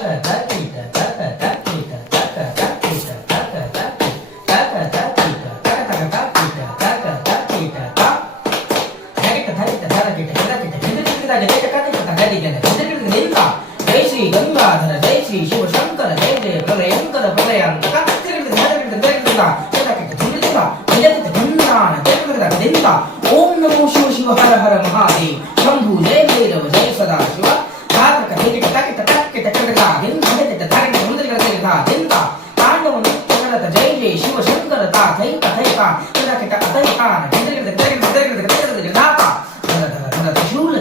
जय श्री गंगाधर जय श्री शिव शंकर जय जय प्रलयंकर प्रलयांतक ओम नमो शिव शिव हर हर महादेव शंभु जय भैरव जय सदा शिव जय जय शिव शंकर शूल